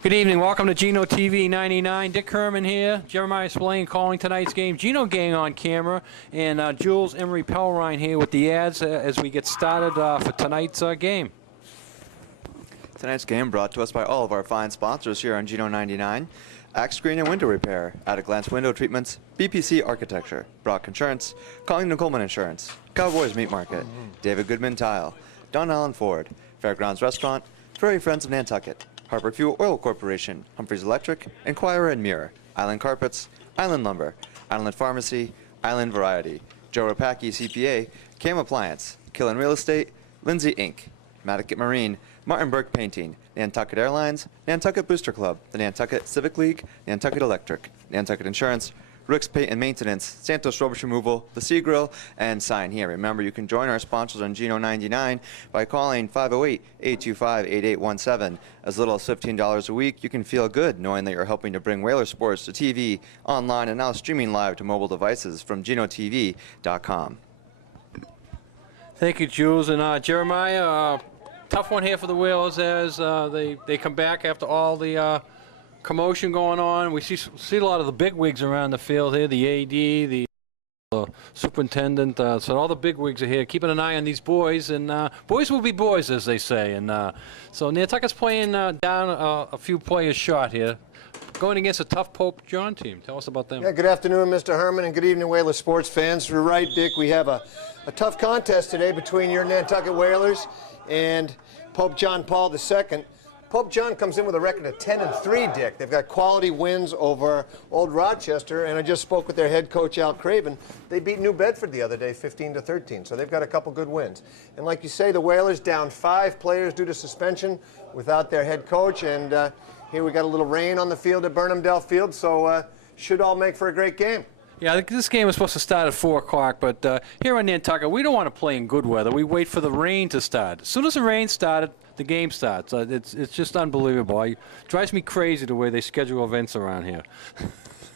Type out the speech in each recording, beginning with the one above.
Good evening. Welcome to Geno TV 99. Dick Herman here. Jeremiah Spillane calling tonight's game. Geno gang on camera. And Jules Emery Pellrine here with the ads as we get started for tonight's game. Tonight's game brought to us by all of our fine sponsors here on Geno 99. Axe Screen and Window Repair, At a Glance Window Treatments, BPC Architecture, Brock Insurance, Collington Coleman Insurance, Cowboys Meat Market, David Goodman Tile, Don Allen Ford, Fairgrounds Restaurant, Furry Friends of Nantucket, Harper Fuel Oil Corporation, Humphreys Electric, Enquirer and Mirror, Island Carpets, Island Lumber, Island Pharmacy, Island Variety, Joe Rapaki CPA, Cam Appliance, Killen Real Estate, Lindsay Inc., Matticat Marine, Martin Burke Painting, Nantucket Airlines, Nantucket Booster Club, the Nantucket Civic League, Nantucket Electric, Nantucket Insurance, Rick's Paint and Maintenance, Santos Rubbish Removal, The Sea Grill, and Sign Here. Remember, you can join our sponsors on Geno 99 by calling 508-825-8817. As little as $15 a week, you can feel good knowing that you're helping to bring Whaler sports to TV, online, and now streaming live to mobile devices from GenoTV.com. Thank you, Jules. And Jeremiah, tough one here for the Whalers as they come back after all the commotion going on. We see a lot of the big wigs around the field here, the AD, the superintendent, so all the big wigs are here keeping an eye on these boys, and boys will be boys, as they say. And so Nantucket's playing down a few players short here, going against a tough Pope John team. Tell us about them. Yeah, good afternoon, Mr. Herman, and good evening, Whaler sports fans. You're right, Dick. We have a tough contest today between your Nantucket Whalers and Pope John Paul II. Pope John comes in with a record of 10-3, Dick. They've got quality wins over Old Rochester, and I just spoke with their head coach, Al Craven. They beat New Bedford the other day, 15-13, so they've got a couple good wins. And like you say, the Whalers down 5 players due to suspension without their head coach, and here we got a little rain on the field at Burnhamdale Field, so should all make for a great game. Yeah, I think this game was supposed to start at 4 o'clock, but here in Nantucket, we don't want to play in good weather. We wait for the rain to start. As soon as the rain started, the game starts. It's just unbelievable. It drives me crazy the way they schedule events around here.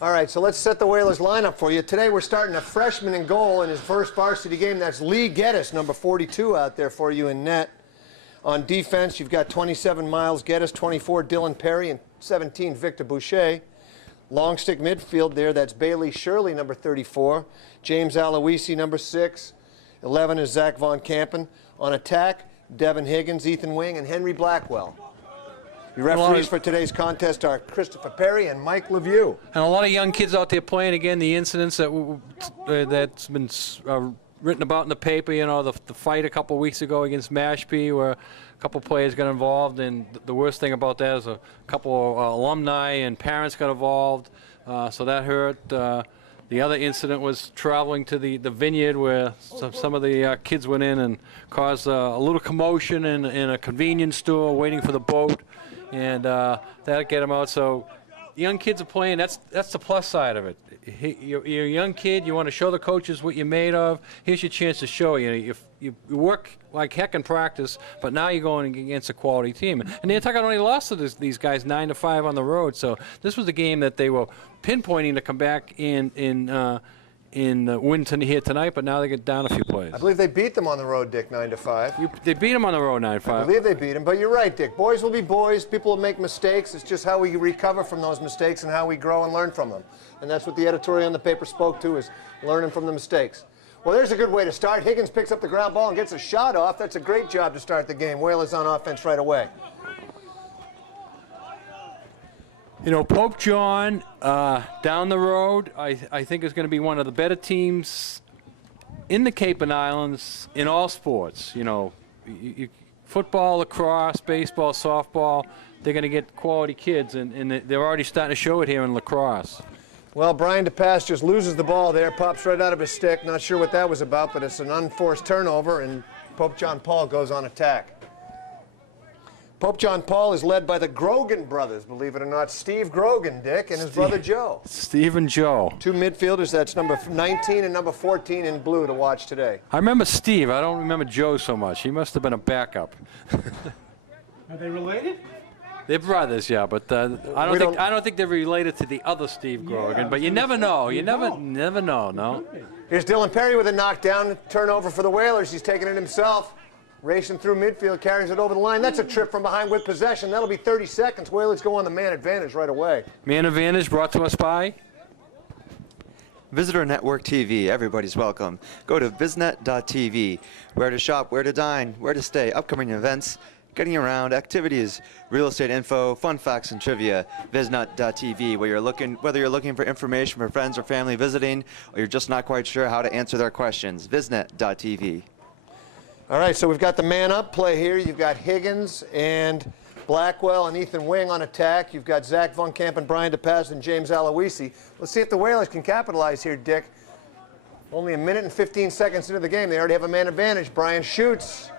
All right, so let's set the Whalers lineup for you. Today we're starting a freshman in goal in his first varsity game. That's Lee Geddes, number 42, out there for you in net. On defense, you've got 27 Miles Geddes, 24 Dylan Perry, and 17 Victor Boucher. Long stick midfield there, that's Bailey Shirley, number 34. James Aloisi, number 6. 11 is Zach Von Kampen. On attack, Devin Higgins, Ethan Wing, and Henry Blackwell. Your referees for today's contest are Christopher Perry and Mike Lemieux. And a lot of young kids out there playing. Again, the incidents that's been written about in the paper, you know, the fight a couple weeks ago against Mashpee where a couple players got involved, and the worst thing about that is a couple of alumni and parents got involved, so that hurt. The other incident was traveling to the vineyard where some of the kids went in and caused a little commotion in a convenience store waiting for the boat, and that'll get them out. So young kids are playing. That's the plus side of it. You're a young kid. You want to show the coaches what you're made of. Here's your chance to show. You work like heck in practice, but now you're going against a quality team. And Nantucket only lost to these guys 9-5 on the road. So this was a game that they were pinpointing to come back in win here tonight, but now they get down a few players. I believe they beat them on the road, Dick, 9-5. They beat them on the road 9-5. I believe they beat them, but you're right, Dick. Boys will be boys. People will make mistakes. It's just how we recover from those mistakes and how we grow and learn from them. And that's what the editorial in the paper spoke to, is learning from the mistakes. Well, there's a good way to start. Higgins picks up the ground ball and gets a shot off. That's a great job to start the game. Whalers on offense right away. You know, Pope John down the road, I think is going to be one of the better teams in the Cape and Islands in all sports. You know, football, lacrosse, baseball, softball, they're going to get quality kids, and they're already starting to show it here in lacrosse. Well, Brian DePass just loses the ball there, pops right out of his stick. Not sure what that was about, but it's an unforced turnover, and Pope John Paul goes on attack. Pope John Paul is led by the Grogan brothers, believe it or not. Steve Grogan, Dick, and his brother Joe. Steve and Joe. 2 midfielders, that's number 19 and number 14 in blue to watch today. I remember Steve. I don't remember Joe so much. He must have been a backup. Are they related? They're brothers, yeah, but I don't think they're related to the other Steve Grogan. But you never know. You never know. No. Here's Dylan Perry with a knockdown turnover for the Whalers. He's taking it himself. Racing through midfield, carries it over the line. That's a trip from behind with possession. That'll be 30 seconds. Whalers go on the man advantage right away. Man advantage brought to us by Visitor Network TV, everybody's welcome. Go to visnet.tv. Where to shop, where to dine, where to stay, upcoming events, getting around, activities, real estate info, fun facts and trivia. Visnet.tv, whether you're looking for information for friends or family visiting, or you're just not quite sure how to answer their questions. Visnet.tv. All right, so we've got the man-up play here. You've got Higgins and Blackwell and Ethan Wing on attack. You've got Zach Von Camp and Brian DePaz and James Aloisi. Let's see if the Whalers can capitalize here, Dick. Only a minute and 15 seconds into the game. They already have a man advantage. Brian shoots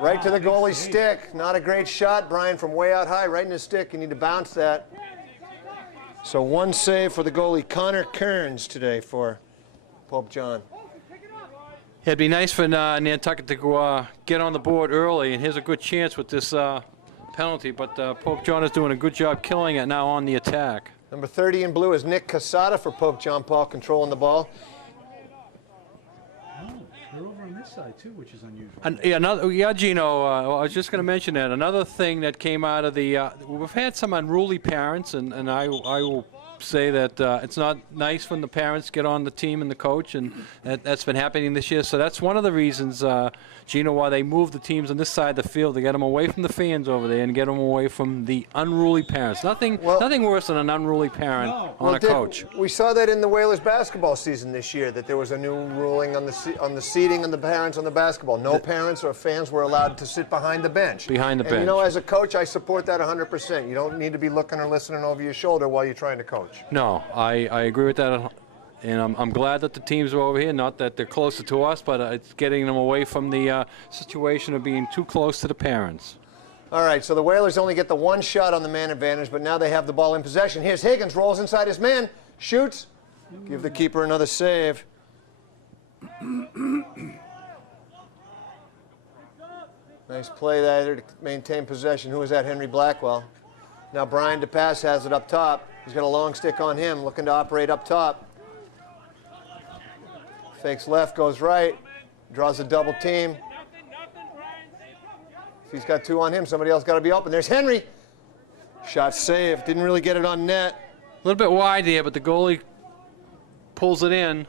right to the goalie's stick. Not a great shot, Brian, from way out high, right in his stick. You need to bounce that. So one save for the goalie, Connor Kearns, today for Pope John. Yeah, it'd be nice for Nantucket to go, get on the board early, and here's a good chance with this penalty, but Pope John is doing a good job killing it now on the attack. Number 30 in blue is Nick Casada for Pope John Paul, controlling the ball. Oh, they're over on this side too, which is unusual. And, yeah, Gino, I was just going to mention that. Another thing that came out of the, we've had some unruly parents, and I will say that it's not nice when the parents get on the team and the coach, and that's been happening this year. So that's one of the reasons, Gino, why they moved the teams on this side of the field to get them away from the fans over there and get them away from the unruly parents. Nothing worse than an unruly parent on a coach. We saw that in the Whalers basketball season this year, that there was a new ruling on the seating and the parents on the basketball. No parents or fans were allowed to sit behind the bench. Behind the bench. You know, as a coach, I support that 100%. You don't need to be looking or listening over your shoulder while you're trying to coach. No, I agree with that, and I'm glad that the teams are over here, not that they're closer to us, but it's getting them away from the situation of being too close to the parents. All right, so the Whalers only get the one shot on the man advantage, but now they have the ball in possession. Here's Higgins, rolls inside his man, shoots, give the keeper another save. Nice play there to maintain possession. Who was that? Henry Blackwell. Now Brian DePaz has it up top. He's got a long stick on him, looking to operate up top. Fakes left, goes right, draws a double team. If he's got two on him, somebody else got to be open. There's Henry. Shot saved. Didn't really get it on net. A little bit wide there, but the goalie pulls it in.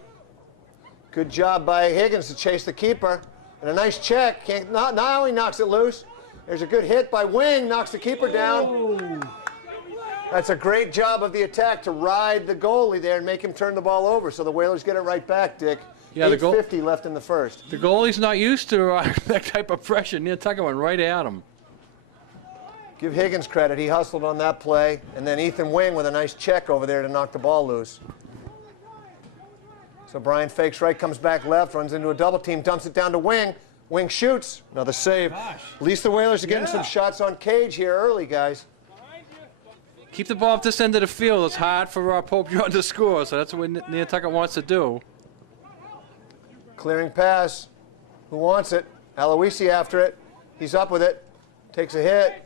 Good job by Higgins to chase the keeper. And a nice check. Now he knocks it loose. There's a good hit by Wing, knocks the keeper down. Oh. That's a great job of the attack to ride the goalie there and make him turn the ball over. So the Whalers get it right back, Dick. Yeah, 8:50 left in the first. The goalie's not used to that type of pressure. Nantucket went right at him. Give Higgins credit. He hustled on that play. And then Ethan Wing with a nice check over there to knock the ball loose. So Brian fakes right, comes back left, runs into a double team, dumps it down to Wing. Wing shoots. Another save. Gosh. At least the Whalers are getting some shots on cage here early, guys. Keep the ball at this end of the field. It's hard for Pope John to score, so that's what Nantucket wants to do. Clearing pass. Who wants it? Aloisi after it. He's up with it. Takes a hit.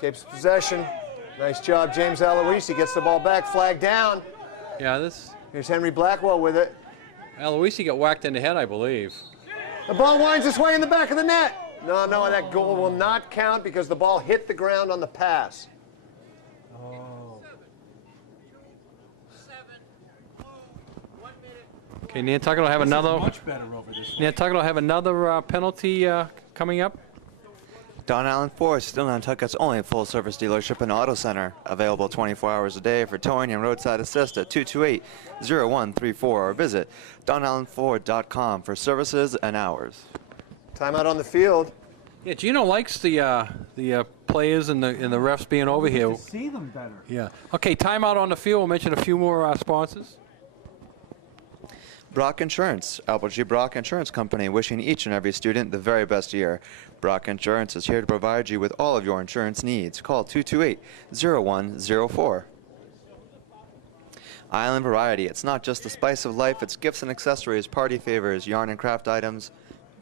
Keeps possession. Nice job, James Aloisi. Gets the ball back. Flag down. Yeah, Here's Henry Blackwell with it. Aloisi got whacked in the head, I believe. The ball winds its way in the back of the net. No, that goal will not count because the ball hit the ground on the pass. Okay, Nantucket will have another. Much better over this. Nantucket will have another penalty coming up. Don Allen Ford, still Nantucket's only full-service dealership and auto center. Available 24 hours a day for towing and roadside assist at 228-0134 or visit donallenford.com for services and hours. Timeout on the field. Yeah, Gino likes the players and the refs being over here. To see them better. Yeah. Okay, timeout on the field. We'll mention a few more sponsors. Brock Insurance, Albert G. Brock Insurance Company, wishing each and every student the very best year. Brock Insurance is here to provide you with all of your insurance needs. Call 228-0104. Island Variety, it's not just the spice of life, it's gifts and accessories, party favors, yarn and craft items,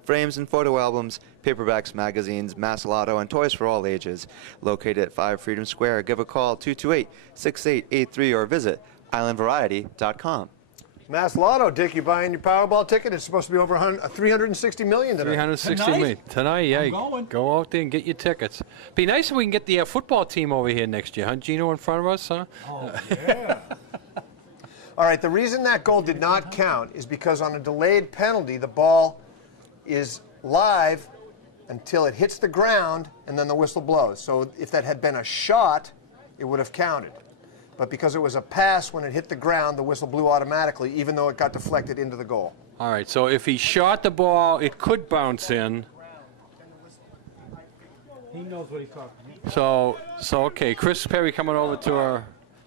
frames and photo albums, paperbacks, magazines, mass lotto, and toys for all ages. Located at 5 Freedom Square, give a call 228-6883 or visit islandvariety.com. Mass Lotto, Dick, you buying your Powerball ticket? It's supposed to be over 360 million tonight. 360 Tonight? million. Tonight, yeah. I'm going. Go out there and get your tickets. Be nice if we can get the football team over here next year, huh? Gino in front of us, huh? Oh, yeah. All right, the reason that goal did not count is because on a delayed penalty, the ball is live until it hits the ground and then the whistle blows. So if that had been a shot, it would have counted. But because it was a pass, when it hit the ground, the whistle blew automatically, even though it got deflected into the goal. All right, so if he shot the ball, it could bounce in. He knows what he's talking about. So okay, Chris Perry coming over to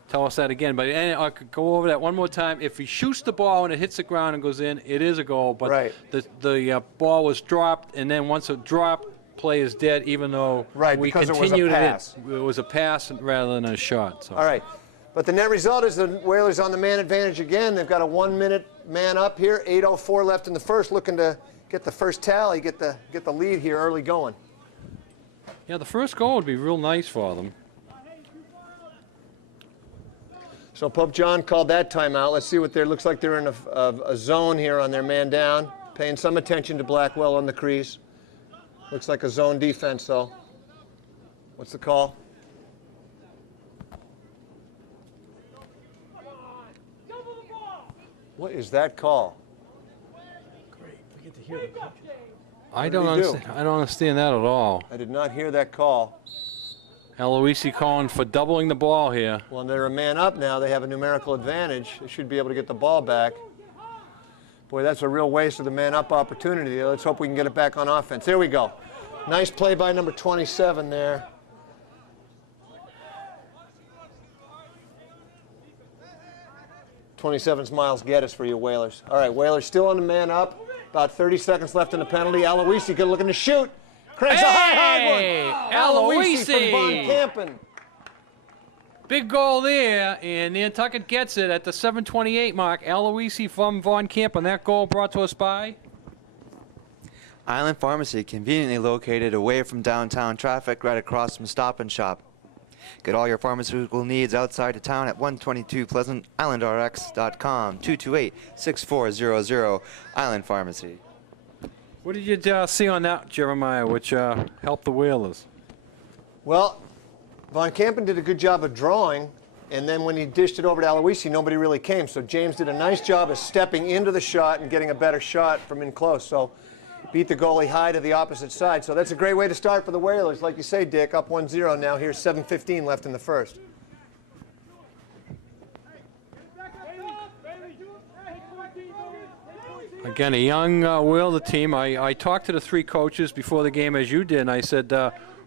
tell us that again. But I could go over that one more time. If he shoots the ball and it hits the ground and goes in, it is a goal. But Right. the ball was dropped, and then once it dropped, play is dead, even though Right, we because it was a continued pass. it was a pass rather than a shot. So. All right. But the net result is the Whalers on the man advantage again. They've got a 1 minute man up here. 8:04 left in the first, looking to get the first tally, get the lead here early going. Yeah, the first goal would be real nice for them. So Pope John called that timeout. Let's see what there looks like. They're in a zone here on their man down, paying some attention to Blackwell on the crease. Looks like a zone defense, though. What's the call? What is that call? Great. We get to hear the coaches. I did don't he do? understand. I don't understand that at all. I did not hear that call. Aloisi calling for doubling the ball here. Well, they're a man up now. They have a numerical advantage. They should be able to get the ball back. Boy, that's a real waste of the man up opportunity. Let's hope we can get it back on offense. There we go. Nice play by number 27 there. '27's Miles Geddes for you Whalers. All right, Whalers still on the man up. About 30 seconds left in the penalty. Aloisi good looking to shoot. Cranks a high one. Aloisi! from Von Campen. Big goal there, and Nantucket gets it at the 7:28 mark. Aloisi from Von Camp, and that goal brought to us by Island Pharmacy, conveniently located away from downtown traffic, right across from Stop and Shop. Get all your pharmaceutical needs outside of town at 122 Pleasant, IslandRx.com, 228-6400, Island Pharmacy. What did you see on that, Jeremiah, which helped the Whalers? Well, Von Campen did a good job of drawing, and then when he dished it over to Aloisi, nobody really came. So James did a nice job of stepping into the shot and getting a better shot from in close. So beat the goalie high to the opposite side. So that's a great way to start for the Whalers. Like you say, Dick, up 1-0 now. Here's 7:15 left in the first. Again, a young Whaler team. I talked to the three coaches before the game, as you did, and I said,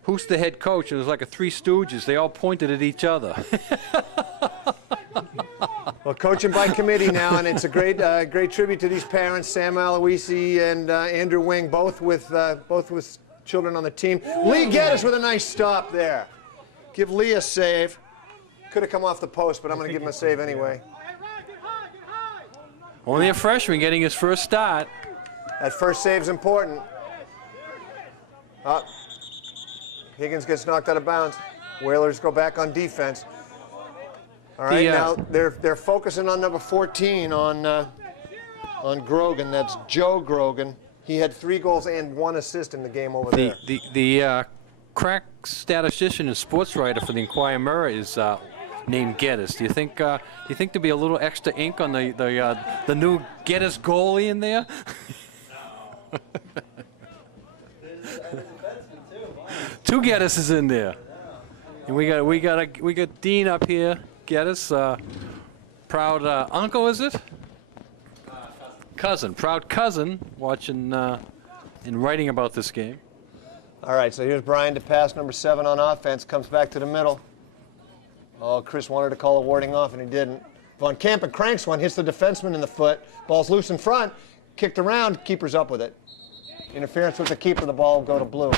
who's the head coach? It was like a Three Stooges. They all pointed at each other. Well, coaching by committee now, and it's a great tribute to these parents, Sam Aloisi and Andrew Wing, both with children on the team. Lee Geddes with a nice stop there. Give Lee a save. Could have come off the post, but I'm going to give him a save anyway. Only a freshman getting his first start. That first save's important. Higgins gets knocked out of bounds. Whalers go back on defense. All right, now they're focusing on number 14 on Grogan. That's Joe Grogan. He had 3 goals and 1 assist in the game over there. The crack statistician and sports writer for the Inquirer is named Geddes. Do you think there'll be a little extra ink on the new Geddes goalie in there? Two Geddes in there, and we got Dean up here. Geddes, proud uncle, is it? Cousin, proud cousin, watching and writing about this game. All right, so here's Brian to pass, number 7 on offense, comes back to the middle. Oh, Chris wanted to call a warding off, and he didn't. Von Campen cranks one, hits the defenseman in the foot. Ball's loose in front, kicked around, keeper's up with it. Interference with the keeper, the ball will go to blue.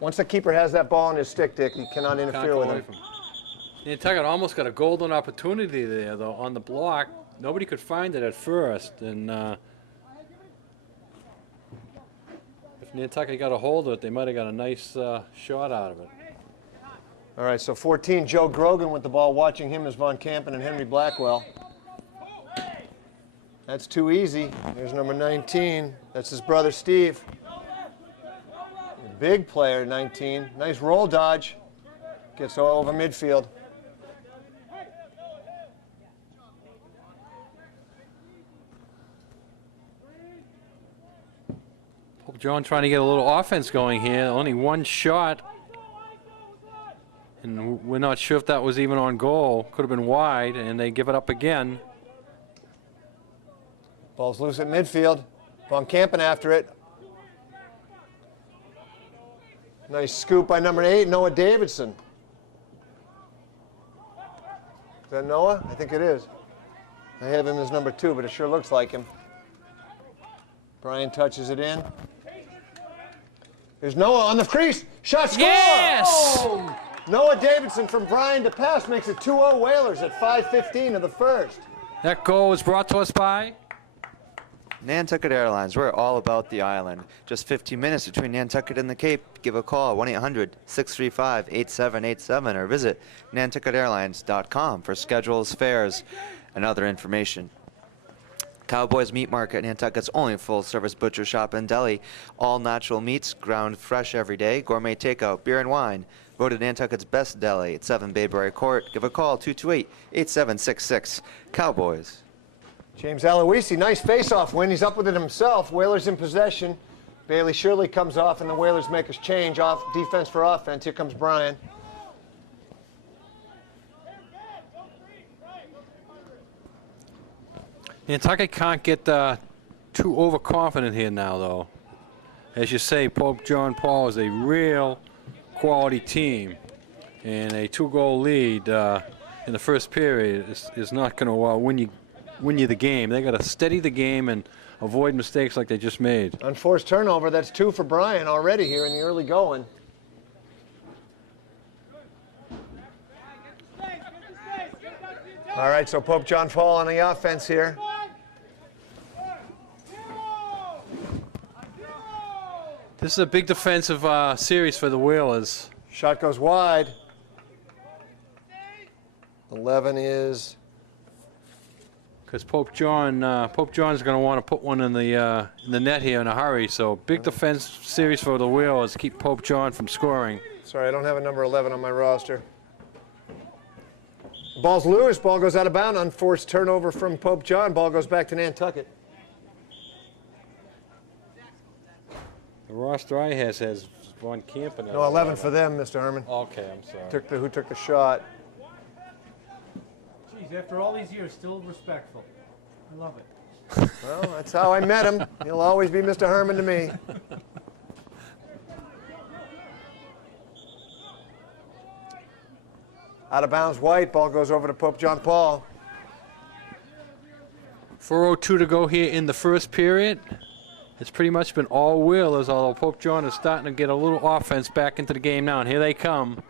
Once the keeper has that ball in his stick, Dick, you cannot interfere with him. Nantucket almost got a golden opportunity there, though, on the block. Nobody could find it at first, and if Nantucket got a hold of it, they might have got a nice shot out of it. All right, so 14, Joe Grogan with the ball. Watching him is Von Campen and Henry Blackwell. That's too easy. There's number 19. That's his brother Steve. Big player, 19. Nice roll dodge. Gets all over midfield. John trying to get a little offense going here. Only one shot. And we're not sure if that was even on goal. Could have been wide, and they give it up again. Ball's loose at midfield. Von Campen after it. Nice scoop by number 8, Noah Davidson. Is that Noah? I think it is. I have him as number 2, but it sure looks like him. Brian touches it in. There's Noah on the crease. Shot score! Yes! Boom! Noah Davidson from Brian to pass makes it 2-0 Whalers at 5:15 of the first. That goal was brought to us by Nantucket Airlines. We're all about the island. Just 15 minutes between Nantucket and the Cape. Give a call, 1-800-635-8787, or visit nantucketairlines.com for schedules, fares, and other information. Cowboys Meat Market, Nantucket's only full-service butcher shop and deli. All natural meats, ground fresh every day, gourmet takeout, beer and wine. Voted Nantucket's best deli at 7 Bayberry Court. Give a call, 228-8766. Cowboys. James Aloisi, nice face-off win. He's up with it himself. Whalers in possession. Bailey Shirley comes off, and the Whalers make us change off defense for offense. Here comes Brian. Nantucket can't get too overconfident here now, though. As you say, Pope John Paul is a real quality team, and a 2-goal lead in the first period is not going to win you the game. They got to steady the game and avoid mistakes like they just made. Unforced turnover. That's 2 for Brian already here in the early going. All right, so Pope John Paul on the offense here. This is a big defensive series for the Whalers. Shot goes wide. 11 is... Because Pope John's going to want to put one in the net here in a hurry. So big defense series for the Whalers to keep Pope John from scoring. Sorry, I don't have a number 11 on my roster. Ball's loose. Ball goes out of bounds. Unforced turnover from Pope John. Ball goes back to Nantucket. The roster I has Von Campen. No 11 for them, Mr. Herman. Okay, I'm sorry. Who took the shot? Geez, after all these years, still respectful. I love it. Well, that's how I met him. He'll always be Mr. Herman to me. Out of bounds, White. Ball goes over to Pope John Paul. 4:02 to go here in the first period. It's pretty much been all Whalers, although Pope John is starting to get a little offense back into the game now, and here they come.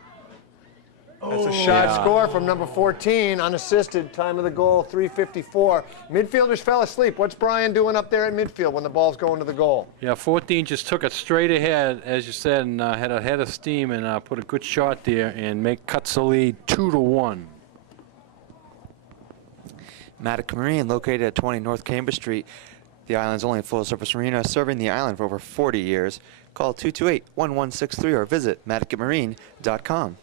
That's a shot score from number 14, unassisted. Time of the goal, 3:54. Midfielders fell asleep. What's Brian doing up there at midfield when the ball's going to the goal? Yeah, 14 just took it straight ahead, as you said, and had a head of steam and put a good shot there and cuts the lead 2-1. Matic Marine, located at 20 North Cambridge Street, the island's only full-service marina, serving the island for over 40 years. Call 228-1163 or visit maticmarine.com.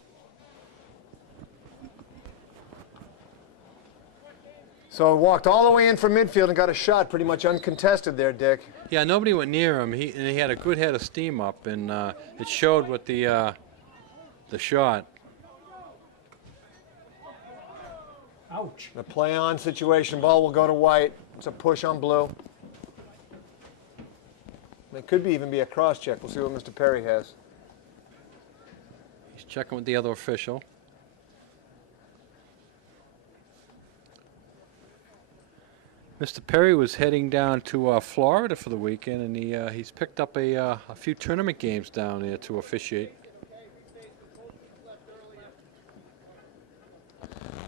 So walked all the way in from midfield and got a shot pretty much uncontested there, Dick. Yeah, nobody went near him. He had a good head of steam up, and it showed with the shot. Ouch. The play-on situation. Ball will go to White. It's a push on blue. It could even be a cross-check. We'll see what Mr. Perry has. He's checking with the other official. Mr. Perry was heading down to Florida for the weekend, and he's picked up a few tournament games down there to officiate.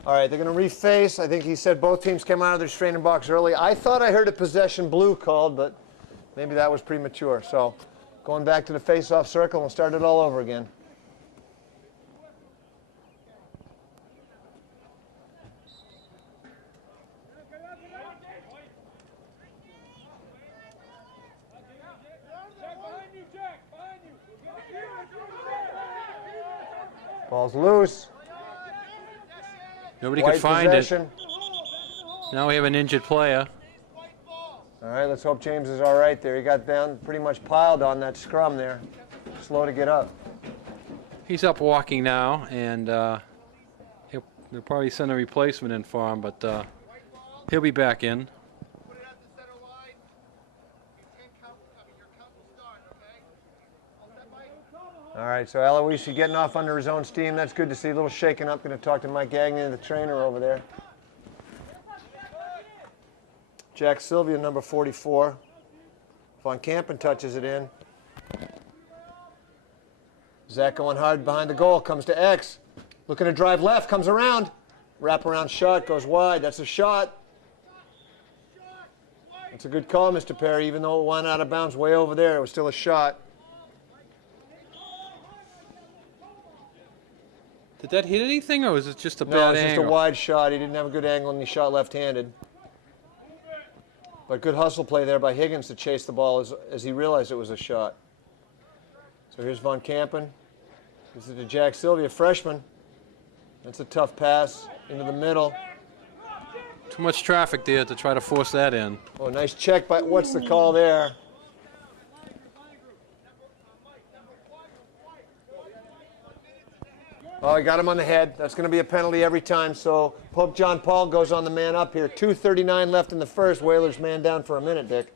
All right, they're going to reface. I think he said both teams came out of their straining box early. I thought I heard a possession blue called, but maybe that was premature. So going back to the face-off circle, we'll start it all over again. Ball's loose. Nobody White could find possession. it. Now we have an injured player. All right, let's hope James is all right there. He got down, pretty much piled on that scrum there. Slow to get up. He's up walking now, and they'll probably send a replacement in for him, but he'll be back in. All right, so Eloise, getting off under his own steam. That's good to see. A little shaken up. Going to talk to Mike Gagnon, the trainer over there. Jack Sylvia, number 44. Von Kampen touches it in. Zach going hard behind the goal. Comes to X. Looking to drive left. Comes around. Wraparound shot. Goes wide. That's a shot. That's a good call, Mr. Perry. Even though it went out of bounds way over there, it was still a shot. Did that hit anything, or was it just a bad No, it's just angle? a wide shot. He didn't have a good angle, and he shot left-handed. But good hustle play there by Higgins to chase the ball as he realized it was a shot. So here's Von Kampen. This is to Jack Sylvia, freshman. That's a tough pass into the middle. Too much traffic there to try to force that in. Oh, nice check, but what's the call there? Oh, he got him on the head. That's going to be a penalty every time. So Pope John Paul goes on the man up here. 2:39 left in the first. Whalers man down for a minute, Dick.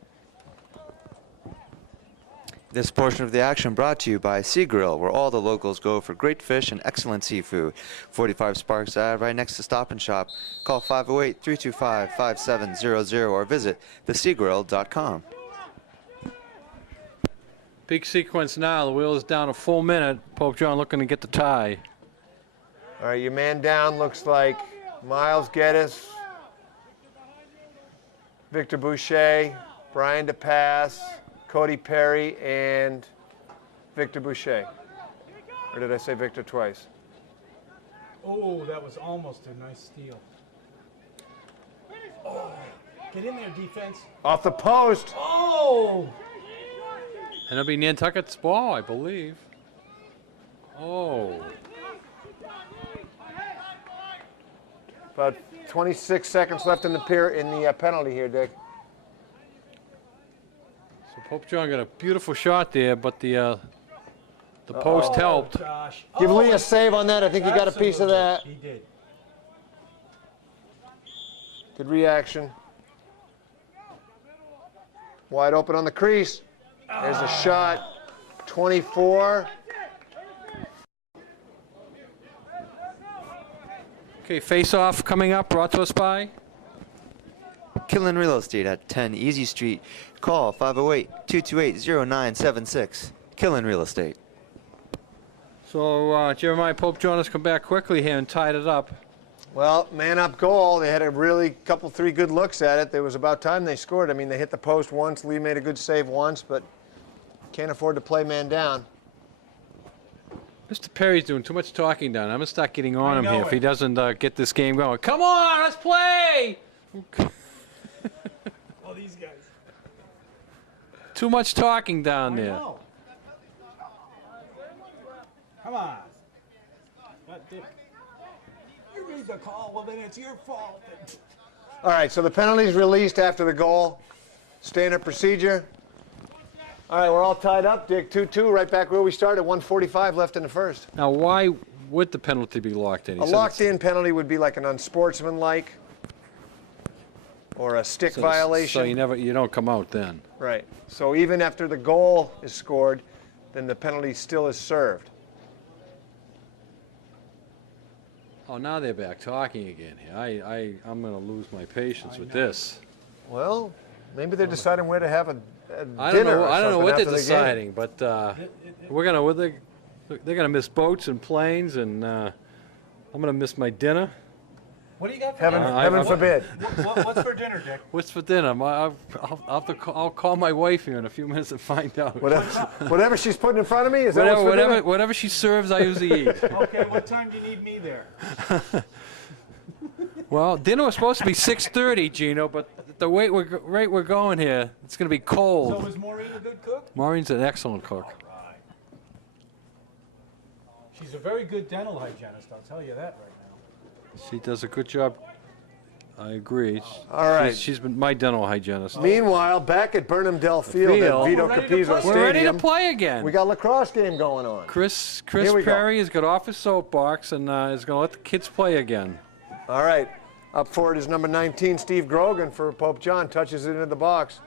This portion of the action brought to you by Sea Grill, where all the locals go for great fish and excellent seafood. 45 Sparks Ave, right next to Stop and Shop. Call 508-325-5700 or visit theseagrill.com. Big sequence now. The Whalers down a full minute. Pope John looking to get the tie. All right, your man down looks like Miles Geddes, Victor Boucher, Brian DePass, Cody Perry, and Victor Boucher. Or did I say Victor twice? Oh, that was almost a nice steal. Oh, get in there, defense. Off the post. Oh! And it'll be Nantucket's ball, I believe. Oh. About 26 seconds left in the penalty here, Dick. So Pope John got a beautiful shot there, but the post helped. Gosh. Give Lee a save on that. I think he got a piece of that. He did. Good reaction. Wide open on the crease. There's a shot. 24. Okay, face-off coming up, brought to us by? Killen Real Estate at 10 Easy Street. Call 508-228-0976. Killen Real Estate. So Jeremiah Pope John has come back quickly here and tied it up. Well, man up goal. They had a really three good looks at it. It was about time they scored. I mean, they hit the post once. Lee made a good save once, but can't afford to play man down. Mr. Perry's doing too much talking down. I'm going to start getting on him know here if it. he doesn't get this game going. Come on, let's play! Oh, these guys. Too much talking down there. I know. Come on. God, Dick. You made the call, well then it's your fault. All right, so the penalty's released after the goal. Standard procedure. All right, we're all tied up, Dick. 2-2, right back where we started. 1:45 left in the first. Now, why would the penalty be locked in? He A said locked-in penalty would be like an unsportsmanlike or a stick violation. So you don't come out then. Right. So even after the goal is scored, then the penalty still is served. Oh, now they're back talking again here. I'm going to lose my patience with this. Well, maybe they're deciding where to have a I don't dinner. know. Or I don't know something what they're after the game. deciding, but they're gonna miss boats and planes, and I'm gonna miss my dinner. What do you got for Heaven, dinner? heaven forbid. What's for dinner, Dick? What's for dinner? I'll call my wife here in a few minutes and find out. Whatever she's putting in front of me, is that what's for dinner? Whatever she serves, I usually eat. Okay, what time do you need me there? Well, dinner was supposed to be 6:30, Gino, but the rate we're going here, it's going to be cold. So is Maureen a good cook? Maureen's an excellent cook. She's a very good dental hygienist, I'll tell you that right now. She does a good job. I agree. All right. She's been my dental hygienist. Meanwhile, back at Burnham Dell Field at Vito Capizzo Stadium. We're ready to play again. We got a lacrosse game going on. Chris Here we go. Perry has got off his soapbox and is going to let the kids play again. All right. Up for it is number 19, Steve Grogan for Pope John. Touches it into the box.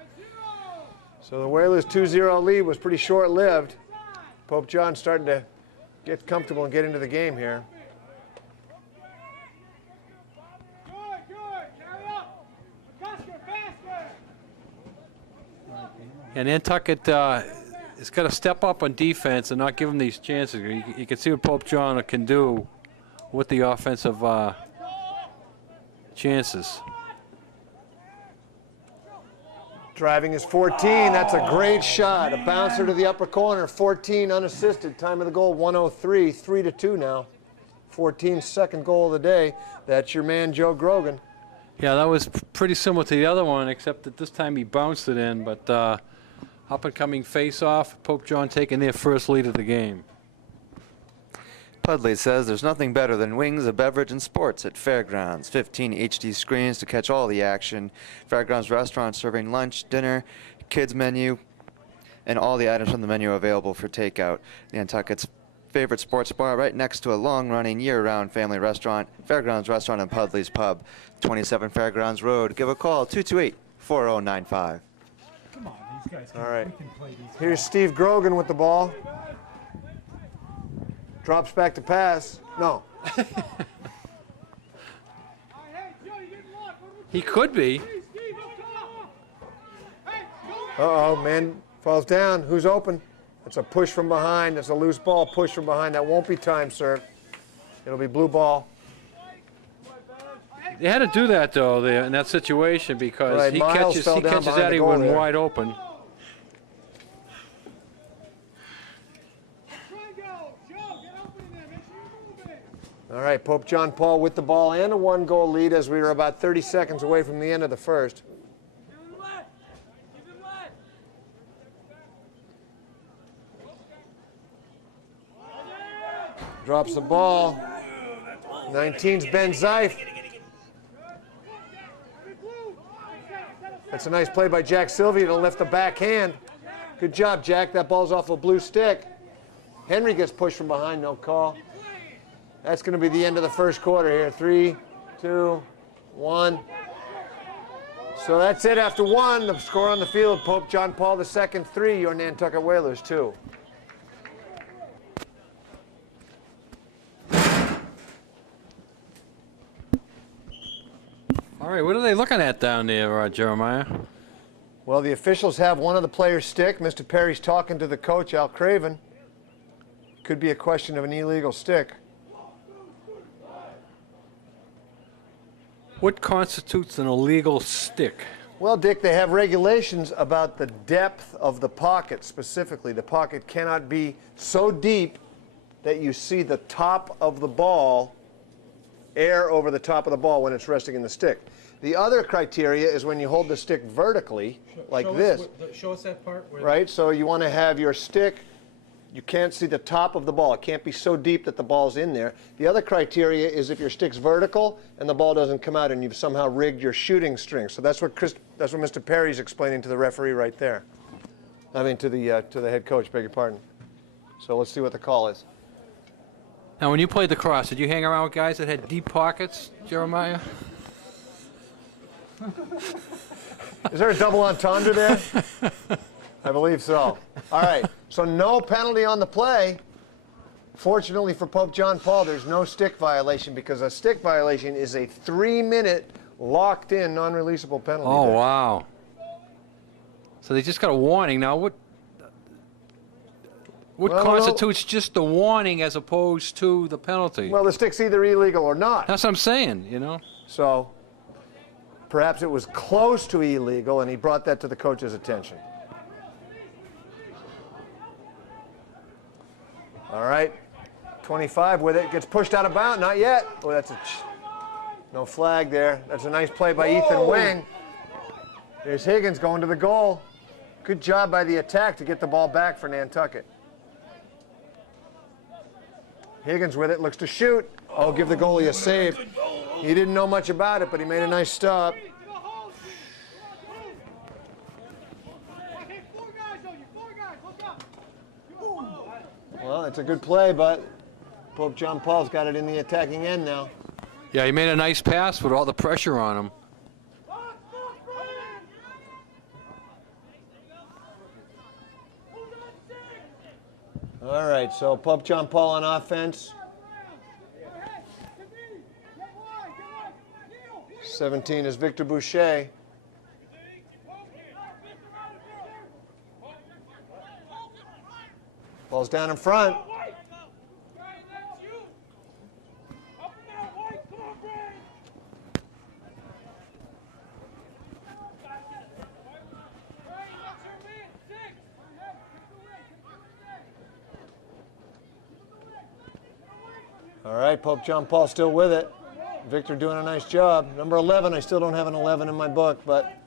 So the Whalers' 2-0 lead was pretty short-lived. Pope John starting to get comfortable and get into the game here. And Nantucket has got to step up on defense and not give them these chances. You can see what Pope John can do with the offensive chances. Driving is 14. That's a great shot. A bouncer to the upper corner. 14 unassisted. Time of the goal 103. 3-2 now. 14's second goal of the day. That's your man Joe Grogan. Yeah, that was pretty similar to the other one, except that this time he bounced it in. But up-and-coming face-off, Pope John taking their first lead of the game. Pudley says there's nothing better than wings, a beverage, and sports at Fairgrounds. 15 HD screens to catch all the action. Fairgrounds restaurant serving lunch, dinner, kids menu, and all the items from the menu available for takeout. Nantucket's favorite sports bar right next to a long-running year-round family restaurant, Fairgrounds Restaurant and Pudley's Pub, 27 Fairgrounds Road. Give a call, 228-4095. Come on, these guys All right. we can play these. Here's Steve Grogan with the ball. Drops back to pass. No. He could be. Uh-oh, man falls down. Who's open? It's a push from behind. It's a loose ball, push from behind. That won't be time served. It'll be blue ball. They had to do that, though, there in that situation because Right, he Miles catches fell down behind that the he goal went there. wide open. All right, Pope John Paul with the ball and a one-goal lead as we were about 30 seconds away from the end of the first. Drops the ball. 19's Ben Zeif. That's a nice play by Jack Sylvia to lift the backhand. Good job, Jack. That ball's off a blue stick. Henry gets pushed from behind, no call. That's going to be the end of the first quarter here. 3, 2, 1. So that's it after one. The score on the field, Pope John Paul II, 3, your Nantucket Whalers, 2. All right, what are they looking at down there, Jeremiah? Well, the officials have one of the players' stick. Mr. Perry's talking to the coach, Al Craven. Could be a question of an illegal stick. What constitutes an illegal stick? Well, Dick, they have regulations about the depth of the pocket specifically. The pocket cannot be so deep that you see the top of the ball, air over the top of the ball when it's resting in the stick. The other criteria is when you hold the stick vertically, like this. Show us that part. Right, so you want to have your stick, you can't see the top of the ball. It can't be so deep that the ball's in there. The other criteria is if your stick's vertical and the ball doesn't come out and you've somehow rigged your shooting string. So that's what Mr. Perry's explaining to the referee right there. I mean to the head coach, beg your pardon. So let's see what the call is. Now, when you played the cross, did you hang around with guys that had deep pockets, Jeremiah? Is there a double entendre there? I believe so. All right, so no penalty on the play. Fortunately for Pope John Paul, there's no stick violation because a stick violation is a 3-minute locked-in, non-releasable penalty. Oh, there. wow. So they just got a warning. Now, what Well, constitutes just the warning as opposed to the penalty? Well, the stick's either illegal or not. That's what I'm saying, you know. So perhaps it was close to illegal, and he brought that to the coach's attention. All right, 25 with it. Gets pushed out of bounds. Not yet. Oh, that's no flag there. That's a nice play by Ethan Wing. There's Higgins going to the goal. Good job by the attack to get the ball back for Nantucket. Higgins with it, looks to shoot. Oh, give the goalie a save. He didn't know much about it, but he made a nice stop. Well, it's a good play, but Pope John Paul's got it in the attacking end now. Yeah, he made a nice pass with all the pressure on him. All right, so Pope John Paul on offense. 17 is Victor Boucher. Ball's down in front. All right, Pope John Paul still with it. Victor doing a nice job. Number 11, I still don't have an 11 in my book, but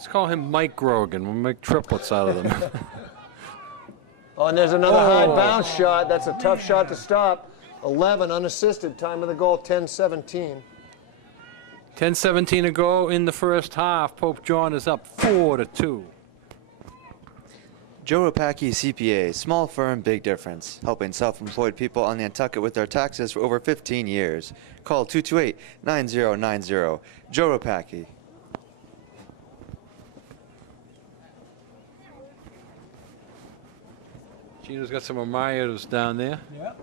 Let's call him Mike Grogan. We'll make triplets out of them. oh, and there's another high bounce shot. That's a tough shot to stop. 11 unassisted. Time of the goal, 10-17. 10-17 to go in the first half. Pope John is up 4-2. Joe Ropacki CPA, small firm, big difference, helping self-employed people on Nantucket with their taxes for over 15 years. Call 228-9090. Joe Ropacki. Gino's got some Amayados down there. Yep.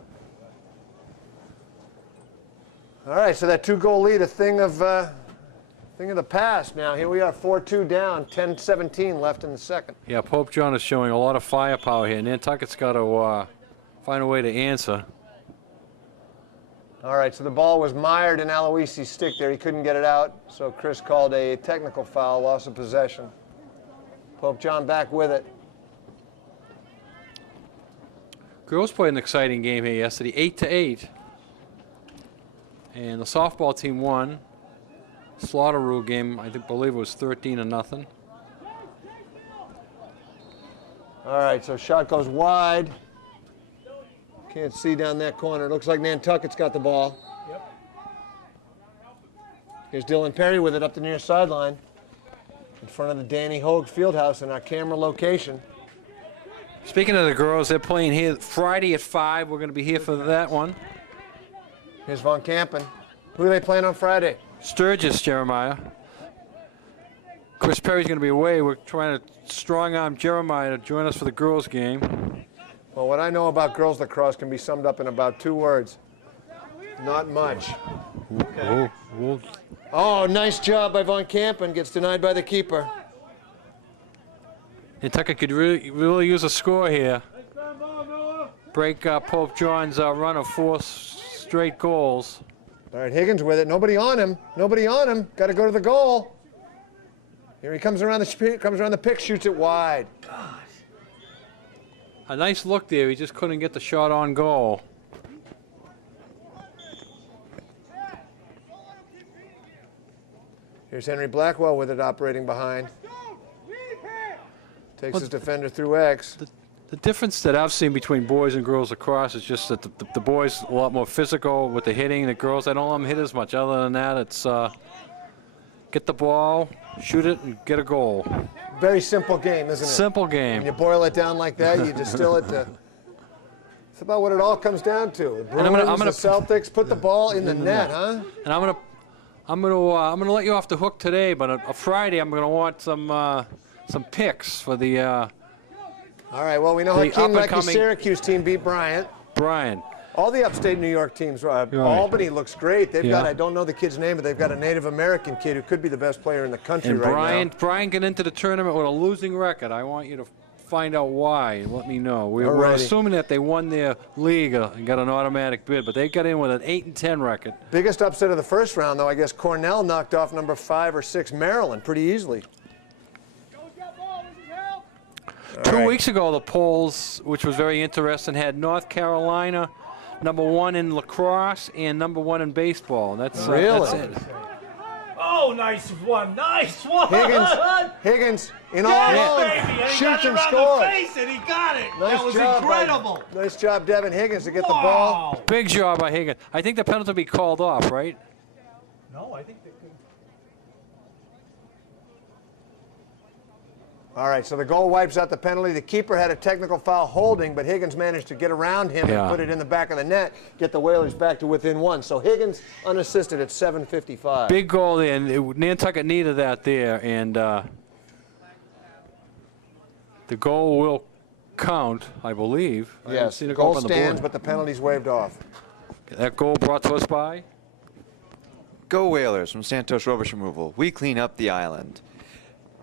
All right, so that 2-goal lead, a thing of the past now. Here we are, 4-2 down, 10-17 left in the second. Yeah, Pope John is showing a lot of firepower here. Nantucket's got to find a way to answer. All right, so the ball was mired in Aloisi's stick there. He couldn't get it out, so Chris called a technical foul, loss of possession. Pope John back with it. Girls played an exciting game here yesterday, 8-8. And the softball team won. Slaughteroo game, I believe it was 13-0. All right, so shot goes wide. Can't see down that corner. It looks like Nantucket's got the ball. Yep. Here's Dylan Perry with it up the near sideline. In front of the Danny Hogue Fieldhouse in our camera location. Speaking of the girls, they're playing here Friday at 5. We're going to be here for that one. Here's Von Campen. Who are they playing on Friday? Sturgis, Jeremiah. Chris Perry's going to be away. We're trying to strong-arm Jeremiah to join us for the girls' game. Well, what I know about girls lacrosse can be summed up in about 2 words. Not much. Oh, nice job by Von Campen. Gets denied by the keeper. Nantucket could really use a score here. Break Pope John's run of 4 straight goals. All right, Higgins with it. Nobody on him. Nobody on him. Got to go to the goal. Here he comes around the pick, shoots it wide. A nice look there. He just couldn't get the shot on goal. Here's Henry Blackwell with it operating behind. Takes his defender through X. The difference that I've seen between boys and girls lacrosse is just that the boys a lot more physical with the hitting. The girls, I don't let them hit as much. Other than that, it's get the ball, shoot it, and get a goal. Very simple game, isn't it? Simple game. When you boil it down like that, you distill it to. It's about what it all comes down to. The Bruins, the Celtics, put the ball in the net, huh? And I'm gonna let you off the hook today, but a Friday I'm gonna want some picks for the. All right. Well, we know how Team Lecky Syracuse team beat Bryant. All the upstate New York teams. Albany looks great. They've got, I don't know the kid's name, but they've got a Native American kid who could be the best player in the country right now. Bryant get into the tournament with a losing record. I want you to find out why and let me know. We're assuming that they won their league and got an automatic bid, but they got in with an 8-10 record. Biggest upset of the first round, though, I guess Cornell knocked off number 5 or 6 Maryland pretty easily. 2 weeks ago, the polls, which was very interesting, had North Carolina #1 in lacrosse and #1 in baseball. That's really. That's it. Oh, nice one. Nice one. Higgins in all Yes, alone. baby. And he Shoots got it and around scores. the face, and he got it. Nice That was job incredible. Nice job, Devin Higgins, to get the ball. Wow. Big job by Higgins. I think the penalty will be called off, right? No, I think they could. All right, so the goal wipes out the penalty. The keeper had a technical foul holding, but Higgins managed to get around him and put it in the back of the net, get the Whalers back to within one. So Higgins unassisted at 7:55. Big goal there, and Nantucket needed that there, and the goal will count, I believe. I haven't Yes, seen the it go up goal on the stands, board. but the penalty's waved off. That goal brought to us by? Go Whalers from Santos Rubbish Removal. We clean up the island.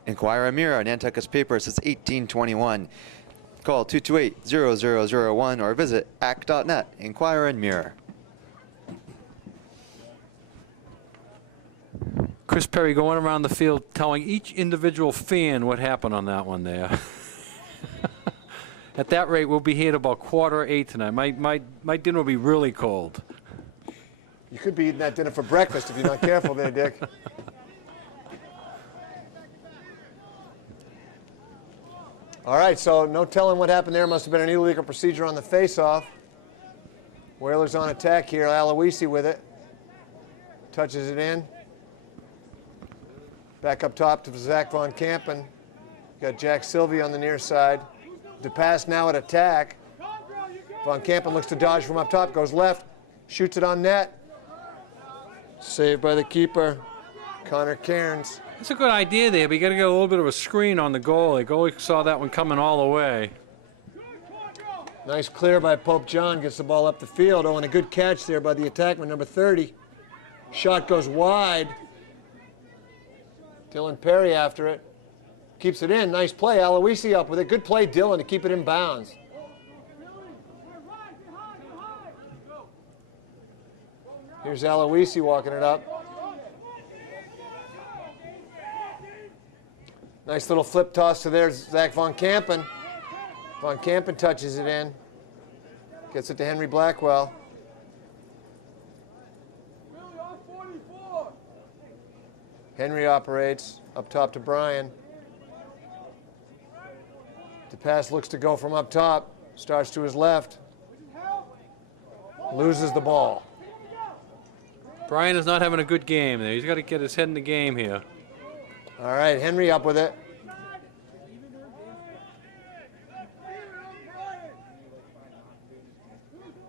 Inquire on Mirror, Nantucket's paper since 1821. Call 228-0001 or visit act.net. Inquire and Mirror. Chris Perry going around the field telling each individual fan what happened on that one there. At that rate, we'll be here at about 7:45 tonight. My dinner will be really cold. You could be eating that dinner for breakfast if you're not careful there, Dick. All right, so no telling what happened there. Must have been an illegal procedure on the face-off. Whalers on attack here. Aloisi with it. Touches it in. Back up top to Zach Von Kampen. Got Jack Sylvie on the near side. DePass now at attack. Von Kampen looks to dodge from up top, goes left, shoots it on net. Saved by the keeper, Connor Cairns. It's a good idea there, but you got to get a little bit of a screen on the goal. The goalie saw that one coming all the way. Nice clear by Pope John, gets the ball up the field. Oh, and a good catch there by the attackman, number 30. Shot goes wide. Dylan Perry after it. Keeps it in, nice play. Aloisi up with it. Good play, Dylan, to keep it in bounds. Here's Aloisi walking it up. Nice little flip toss to there, Zach Von Kampen. Von Kampen touches it in. Gets it to Henry Blackwell. Henry operates up top to Brian. DePass looks to go from up top. Starts to his left. Loses the ball. Brian is not having a good game there. He's got to get his head in the game here. All right, Henry up with it.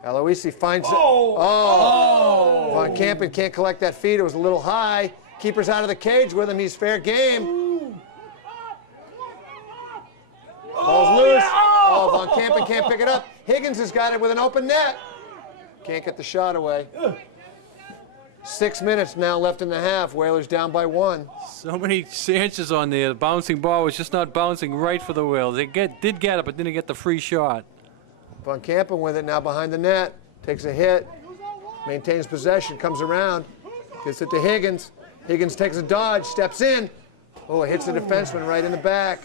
Aloisi finds it. Oh! Von Kampen can't collect that feed. It was a little high. Keeper's out of the cage with him. He's fair game. Ball's loose. Oh, Von Kampen can't pick it up. Higgins has got it with an open net. Can't get the shot away. 6 minutes now left in the half. Whalers down by 1. So many chances on there. The bouncing ball was just not bouncing right for the Whalers. They did get it, but didn't get the free shot. Von Kampen with it now behind the net. Takes a hit. Maintains possession. Comes around. Gets it to Higgins. Higgins takes a dodge. Steps in. Oh, it hits the defenseman right in the back.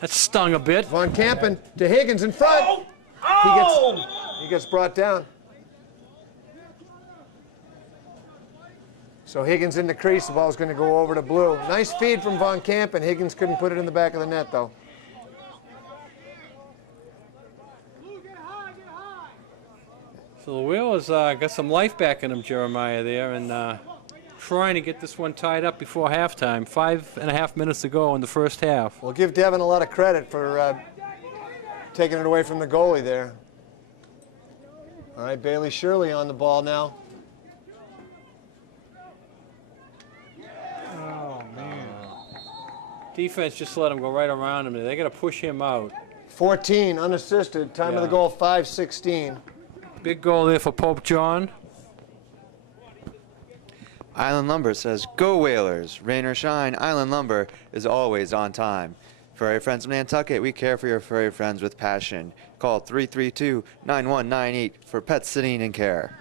That stung a bit. Von Kampen to Higgins in front. He gets brought down. So Higgins in the crease. The ball's going to go over to Blue. Nice feed from Von Kampen. Higgins couldn't put it in the back of the net, though. So the Whalers got some life back in them, Jeremiah, there, and trying to get this one tied up before halftime. 5.5 minutes to go in the first half. We'll give Devin a lot of credit for taking it away from the goalie there. All right, Bailey Shirley on the ball now. Oh, man. Defense just let him go right around him. They got to push him out. 14, unassisted. Time of the goal, 5:16. Big goal there for Pope John. Island Lumber says, go Whalers. Rain or shine, Island Lumber is always on time. Furry Friends of Nantucket, we care for your furry friends with passion. Call 332-9198 for pet sitting and care.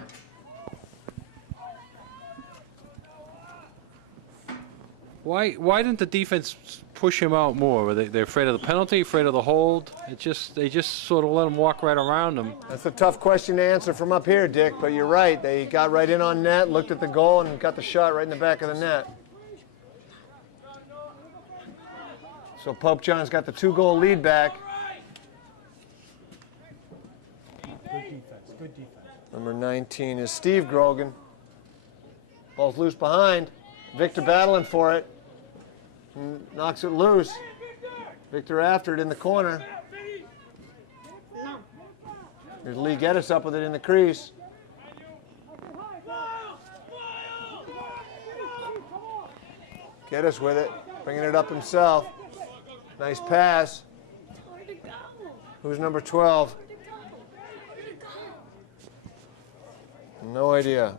Why didn't the defense push him out more? Were they're afraid of the penalty, afraid of the hold? They just sort of let him walk right around him. That's a tough question to answer from up here, Dick, but you're right. They got right in on net, looked at the goal, and got the shot right in the back of the net. So Pope John's got the 2-goal lead back. Good defense, good defense. Number 19 is Steve Grogan. Ball's loose behind. Victor battling for it. Knocks it loose. Victor after it in the corner. There's Lee Geddes up with it in the crease. Geddes with it, bringing it up himself. Nice pass. Who's number 12? No idea.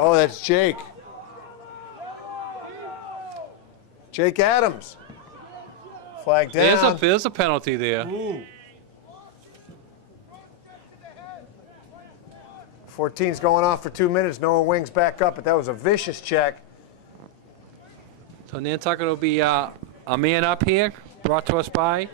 Oh, that's Jake. Jake Adams. Flag down. There's a penalty there. Ooh. 14's going off for 2 minutes. Noah Wings back up, but that was a vicious check. So Nantucket will be a man up here, brought to us by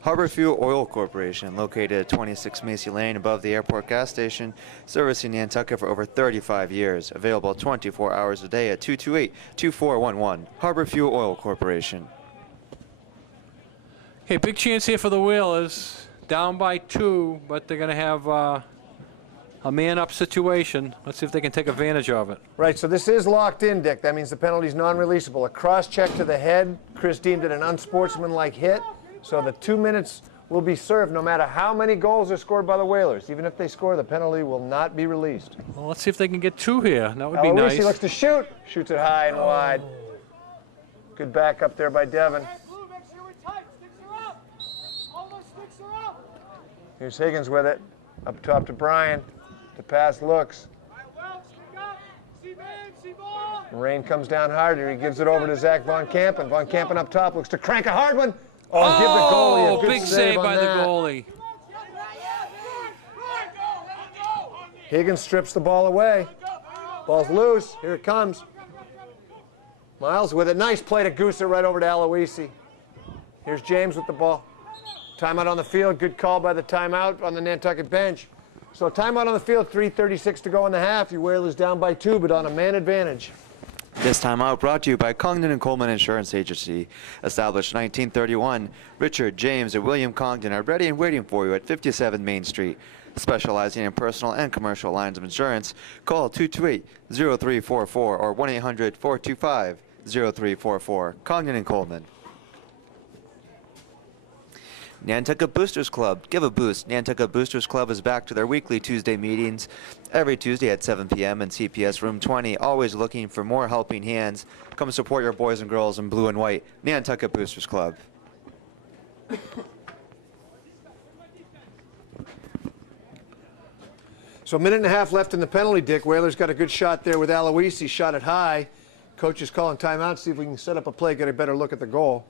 Harbor Fuel Oil Corporation, located at 26 Macy Lane above the airport gas station, servicing Nantucket for over 35 years. Available 24 hours a day at 228-2411. Harbor Fuel Oil Corporation. Okay, big chance here for the Whalers. Down by 2, but they're going to have a man-up situation. Let's see if they can take advantage of it. Right, so this is locked in, Dick. That means the penalty's non-releasable. A cross-check to the head. Chris deemed it an unsportsmanlike hit. So the 2 minutes will be served no matter how many goals are scored by the Whalers. Even if they score, the penalty will not be released. Well, let's see if they can get 2 here. That would be nice. He looks to shoot. Shoots it high and wide. Good back up there by Devin. Here's Higgins with it. Up top to Brian. The pass looks. Rain comes down harder. He gives it over to Zach Von Kampen. Von Kampen up top looks to crank a hard one. Oh, give the goalie a good big save by the that. goalie. Higgins strips the ball away. Ball's loose. Here it comes. Miles with it. Nice play to goose it right over to Aloisi. Here's James with the ball. Timeout on the field. Good call by the timeout on the Nantucket bench. So timeout on the field, 3:36 to go in the half. Your Whalers down by 2, but on a man advantage. This timeout brought to you by Congdon and Coleman Insurance Agency. Established 1931, Richard, James, and William Congdon are ready and waiting for you at 57 Main Street. Specializing in personal and commercial lines of insurance, call 228-0344 or 1-800-425-0344. Congdon and Coleman. Nantucket Boosters Club. Give a boost. Nantucket Boosters Club is back to their weekly Tuesday meetings every Tuesday at 7 p.m. in CPS Room 20. Always looking for more helping hands. Come support your boys and girls in blue and white. Nantucket Boosters Club. So a minute and a half left in the penalty, Dick. Whalers got a good shot there with Aloisi. Shot it high. Coach is calling timeout. See if we can set up a play, get a better look at the goal.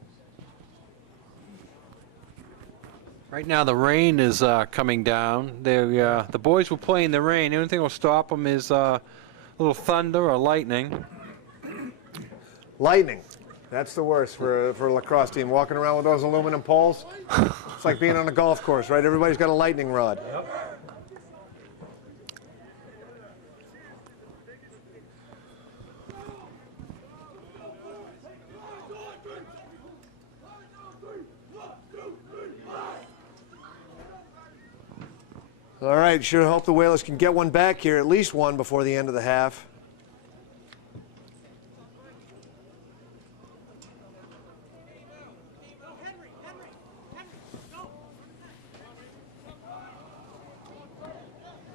Right now the rain is coming down. The boys will play in the rain. The only thing that will stop them is a little thunder or lightning. Lightning. That's the worst for a lacrosse team. Walking around with those aluminum poles. It's like being on a golf course, right? Everybody's got a lightning rod. Yep. All right, sure hope the Whalers can get one back here, at least one before the end of the half.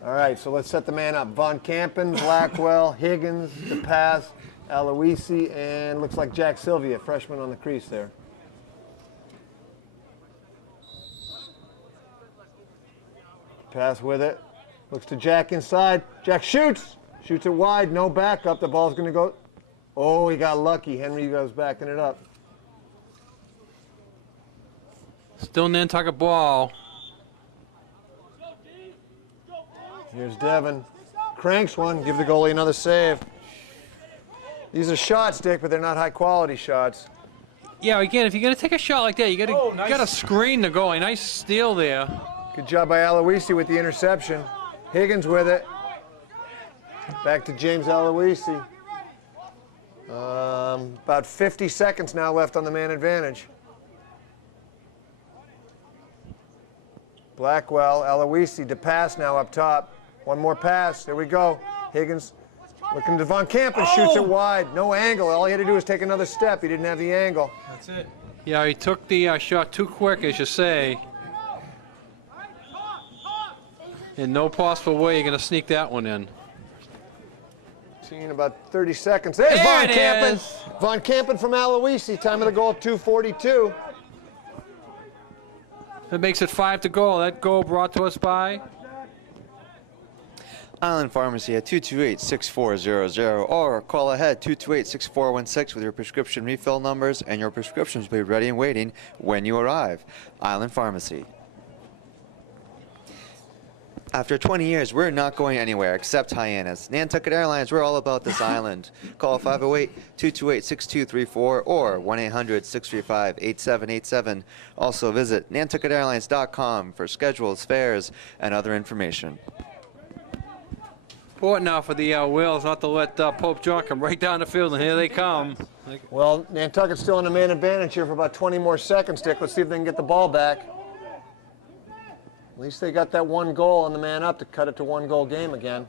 All right, so let's set the man up. Von Kampen, Blackwell, Higgins, the pass, Aloisi, and looks like Jack Sylvia, freshman on the crease there. Pass with it. Looks to Jack inside. Jack shoots. Shoots it wide. No backup. The ball's going to go. Oh, he got lucky. Henry goes backing it up. Still Nantucket ball. Here's Devin. Cranks one. Give the goalie another save. These are shots, Dick, but they're not high-quality shots. Yeah, again, if you're going to take a shot like that, you got to screen the goalie. Nice steal there. Good job by Aloisi with the interception. Higgins with it. Back to James Aloisi. About 50 seconds now left on the man advantage. Blackwell, Aloisi to pass now up top. One more pass. There we go. Higgins looking to Von Campen, shoots it wide. No angle. All he had to do was take another step. He didn't have the angle. That's it. Yeah, he took the shot too quick, as you say. In no possible way you're going to sneak that one in. In about 30 seconds. There's There Von it Campen. is. Von Campen from Aloisi. Time of the goal, 2:42. That makes it 5 to go. That goal brought to us by Island Pharmacy at 228-6400 or call ahead 228-6416 with your prescription refill numbers, and your prescriptions will be ready and waiting when you arrive. Island Pharmacy. After 20 years, we're not going anywhere except Hyannis. Nantucket Airlines, we're all about this island. Call 508-228-6234 or 1-800-635-8787. Also visit nantucketairlines.com for schedules, fares, and other information. Important now for the Whales not to let Pope John come right down the field, and here they come. Well, Nantucket's still in the man advantage here for about 20 more seconds, Dick. Let's see if they can get the ball back. At least they got that one goal on the man up to cut it to one-goal game again.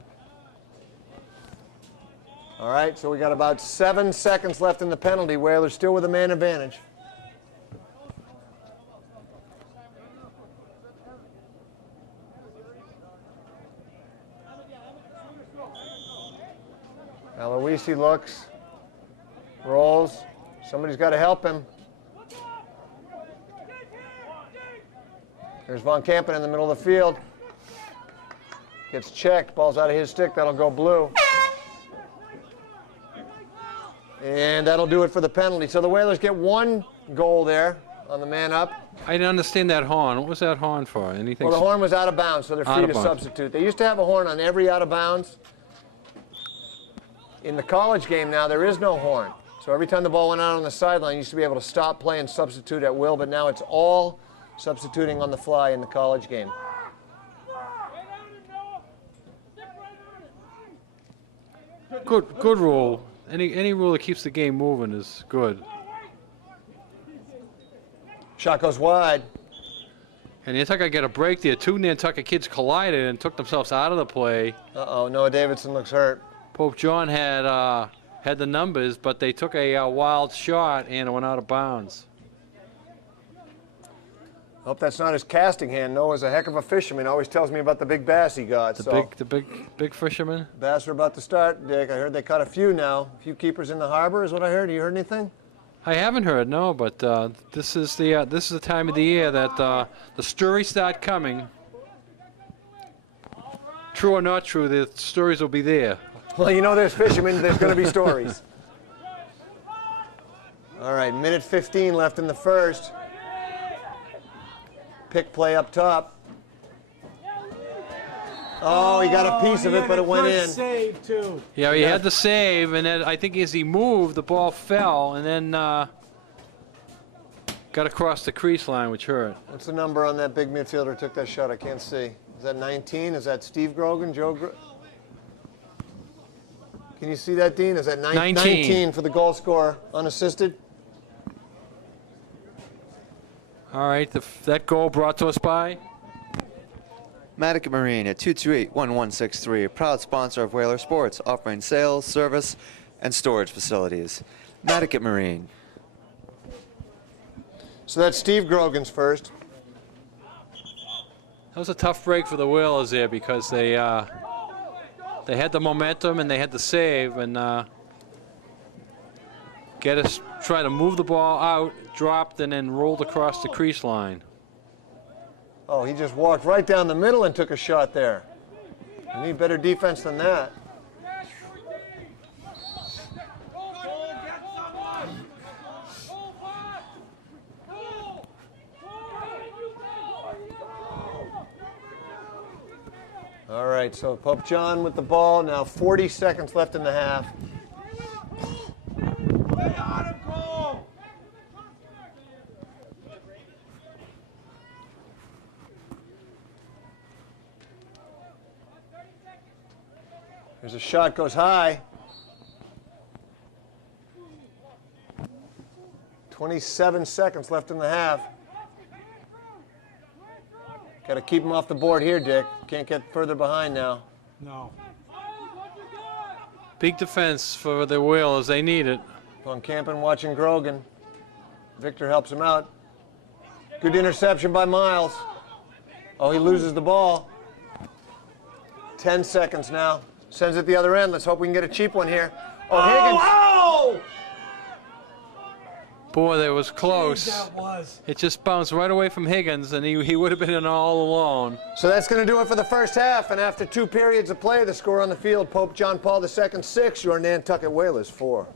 All right, so we got about 7 seconds left in the penalty. Whalers still with a man advantage. Aloisi looks, rolls. Somebody's got to help him. There's Von Campen in the middle of the field. Gets checked. Ball's out of his stick. That'll go blue. And that'll do it for the penalty. So the Whalers get one goal there on the man up. I didn't understand that horn. What was that horn for? Anything? Well, the horn was out of bounds, so they're free to substitute. They used to have a horn on every out of bounds. In the college game now, there is no horn. So every time the ball went out on the sideline, you used to be able to stop play and substitute at will, but now it's all substituting on the fly in the college game. Good rule. Any rule that keeps the game moving is good. Shot goes wide. And Nantucket got a break there. Two Nantucket kids collided and took themselves out of the play. Uh-oh, Noah Davidson looks hurt. Pope John had the numbers, but they took a wild shot and it went out of bounds. Hope that's not his casting hand. Noah's a heck of a fisherman. Always tells me about the big bass he got. The big fisherman. Bass are about to start, Dick. I heard they caught a few now. A few keepers in the harbor is what I heard. You heard anything? I haven't heard, no, but this is the time of the year that the stories start coming. True or not true, the stories will be there. Well, you know there's fishermen, there's going to be stories. All right, minute 15 left in the first. Pick play up top. Oh, he got a piece of it, but it went in. Save too. Yeah, he had the save, and then I think as he moved, the ball fell, and then got across the crease line, which hurt. What's the number on that big midfielder who took that shot? I can't see. Is that 19? Is that Steve Grogan? Can you see that, Dean? Is that 19 for the goal scorer, unassisted? All right, that goal brought to us by Madigan Marine at 228-1163, proud sponsor of Whaler Sports, offering sales, service, and storage facilities. Madigan Marine. So that's Steve Grogan's first. That was a tough break for the Whalers there because they had the momentum and they had the save and try to move the ball out, dropped, and then rolled across the crease line. Oh, he just walked right down the middle and took a shot there. You need better defense than that. All right, so Pope John with the ball. Now 40 seconds left in the half. Lay on him, Cole! There's a shot, goes high. 27 seconds left in the half. Got to keep him off the board here, Dick. Can't get further behind now. No. Big defense for the Whalers. They need it. Von Campen watching Grogan. Victor helps him out. Good interception by Miles. Oh, he loses the ball. 10 seconds now. Sends it the other end. Let's hope we can get a cheap one here. Oh, Higgins. Oh! Boy, that was close. That was. It just bounced right away from Higgins, and he would have been in all alone. So that's going to do it for the first half. And after 2 periods of play, the score on the field, Pope John Paul II 6, your Nantucket Whalers 4.